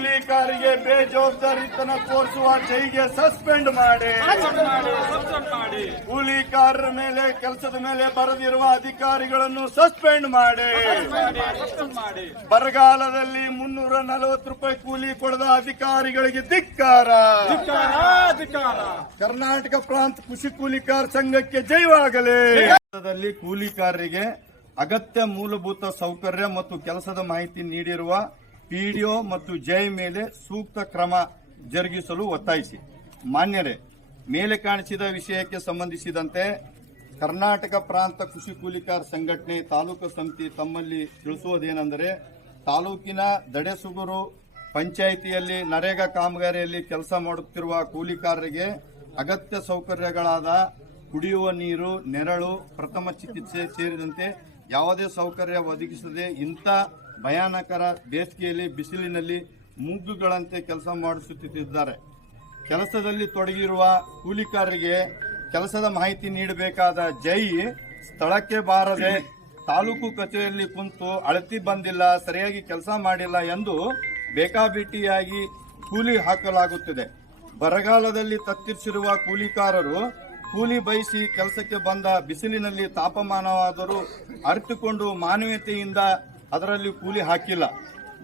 ಕೂಲಿಕಾರಿಗೆ ಬೇಜವಾಬ್ದಾರಿತನ ತೋರಿಸುವ ಕೈಗೆ ಸಸ್ಪೆಂಡ್ ಮಾಡಿ. ಕೂಲಿಕಾರರ ಮೇಲೆ ಕೆಲಸದ ಮೇಲೆ ಬರೆದಿರುವ ಅಧಿಕಾರಿಗಳನ್ನು ಸಸ್ಪೆಂಡ್ ಮಾಡಿ. ಬರಗಾಲದಲ್ಲಿ ಮುನ್ನೂರ ನಲವತ್ತು ರೂಪಾಯಿ ಕೂಲಿ ಕೊಡದ ಅಧಿಕಾರಿಗಳಿಗೆ ಧಿಕ್ಕಾರ. ಕರ್ನಾಟಕ ಪ್ರಾಂತ ಕೃಷಿ ಕೂಲಿಕಾರ ಸಂಘಕ್ಕೆ ಜೈವಾಗಲಿ ಕೂಲಿಕಾರರಿಗೆ ಅಗತ್ಯ ಮೂಲಭೂತ ಸೌಕರ್ಯ ಮತ್ತು ಕೆಲಸದ ಮಾಹಿತಿ ನೀಡಿರುವ ಪಿಡಿಒ ಮತ್ತು ಜೈ ಮೇಲೆ ಸೂಕ್ತ ಕ್ರಮ ಜರುಗಿಸಲು ಒತ್ತಾಯಿಸಿ. ಮಾನ್ಯರೇ, ಮೇಲೆ ಕಾಣಿಸಿದ ವಿಷಯಕ್ಕೆ ಸಂಬಂಧಿಸಿದಂತೆ ಕರ್ನಾಟಕ ಪ್ರಾಂತ ಕೃಷಿ ಕೂಲಿಕಾರ ಸಂಘಟನೆ ತಾಲೂಕು ಸಮಿತಿ ತಮ್ಮಲ್ಲಿ ತಿಳಿಸುವುದೇನೆಂದರೆ, ತಾಲೂಕಿನ ದಡೆಸುಗುರು ಪಂಚಾಯಿತಿಯಲ್ಲಿ ನರೇಗಾ ಕಾಮಗಾರಿಯಲ್ಲಿ ಕೆಲಸ ಮಾಡುತ್ತಿರುವ ಕೂಲಿಕಾರರಿಗೆ ಅಗತ್ಯ ಸೌಕರ್ಯಗಳಾದ ಕುಡಿಯುವ ನೀರು, ನೆರಳು, ಪ್ರಥಮ ಚಿಕಿತ್ಸೆ ಸೇರಿದಂತೆ ಯಾವುದೇ ಸೌಕರ್ಯ ಒದಗಿಸದೆ ಇಂಥ ಭಯಾನಕರ ಬೇಸಿಗೆಯಲ್ಲಿ ಬಿಸಿಲಿನಲ್ಲಿ ಮೂಗುಗಳಂತೆ ಕೆಲಸ ಮಾಡಿಸುತ್ತಿದ್ದಾರೆ ಕೆಲಸದಲ್ಲಿ ತೊಡಗಿರುವ ಕೂಲಿಕಾರರಿಗೆ ಕೆಲಸದ ಮಾಹಿತಿ ನೀಡಬೇಕಾದ ಜೈ ಸ್ಥಳಕ್ಕೆ ಬಾರದೆ ತಾಲೂಕು ಕಚೇರಿಯಲ್ಲಿ ಕುಂತು ಅಳತಿ ಬಂದಿಲ್ಲ, ಸರಿಯಾಗಿ ಕೆಲಸ ಮಾಡಿಲ್ಲ ಎಂದು ಬೇಕಾಬಿಟ್ಟಿಯಾಗಿ ಕೂಲಿ ಹಾಕಲಾಗುತ್ತಿದೆ. ಬರಗಾಲದಲ್ಲಿ ತತ್ತಿರಿಸಿರುವ ಕೂಲಿಕಾರರು ಕೂಲಿ ಬಯಸಿ ಕೆಲಸಕ್ಕೆ ಬಂದ ಬಿಸಿಲಿನಲ್ಲಿ ತಾಪಮಾನವಾದರೂ ಅರಿತುಕೊಂಡು ಮಾನವೀಯತೆಯಿಂದ ಅದರಲ್ಲಿ ಕೂಲಿ ಹಾಕಿಲ್ಲ.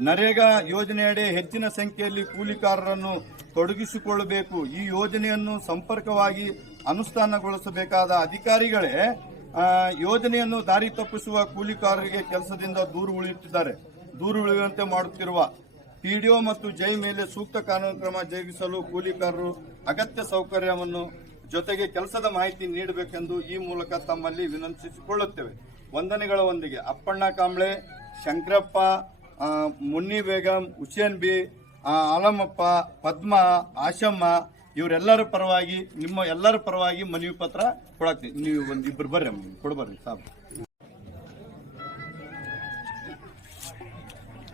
ನರೇಗಾ ಯೋಜನೆಯಡಿ ಹೆಚ್ಚಿನ ಸಂಖ್ಯೆಯಲ್ಲಿ ಕೂಲಿಕಾರರನ್ನು ತೊಡಗಿಸಿಕೊಳ್ಳಬೇಕು. ಈ ಯೋಜನೆಯನ್ನು ಸಂಪರ್ಕವಾಗಿ ಅನುಷ್ಠಾನಗೊಳಿಸಬೇಕಾದ ಅಧಿಕಾರಿಗಳೇ ಯೋಜನೆಯನ್ನು ದಾರಿ ತಪ್ಪಿಸುವ ಕೂಲಿಕಾರರಿಗೆ ಕೆಲಸದಿಂದ ದೂರು ಉಳಿಯುತ್ತಿದ್ದಾರೆ. ದೂರು ಉಳಿಯುವಂತೆ ಮಾಡುತ್ತಿರುವ ಪಿಡಿಒ ಮತ್ತು ಜೈ ಮೇಲೆ ಸೂಕ್ತ ಕಾನೂನು ಕ್ರಮ ಜರುಗಿಸಲು ಕೂಲಿಕಾರರು ಅಗತ್ಯ ಸೌಕರ್ಯವನ್ನು ಜೊತೆಗೆ ಕೆಲಸದ ಮಾಹಿತಿ ನೀಡಬೇಕೆಂದು ಈ ಮೂಲಕ ತಮ್ಮಲ್ಲಿ ವಿನಂತಿಸಿಕೊಳ್ಳುತ್ತೇವೆ. ವಂದನೆಗಳ ಒಂದಿಗೆ. ಅಪ್ಪಣ್ಣ ಕಾಂಬ್ಳೆ ಶಂಕರಪ್ಪ ಮುನ್ನಿ ಬೇಗಂ ಹುಸೇನ್ ಬಿ ಆಲಮಪ್ಪ, ಪದ್ಮ, ಆಶಮ್ಮ, ಇವರೆಲ್ಲರ ಪರವಾಗಿ, ನಿಮ್ಮ ಎಲ್ಲರ ಪರವಾಗಿ ಮನವಿ ಪತ್ರ ಕೊಡಾಕ್ತೀನಿ ನೀವು ಒಂದು ಇಬ್ಬರು ಬರ್ರಿ ಕೊಡ್ಬರ್ರಿ ಸಾಬ್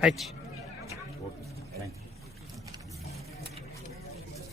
ಆಯ್ತು.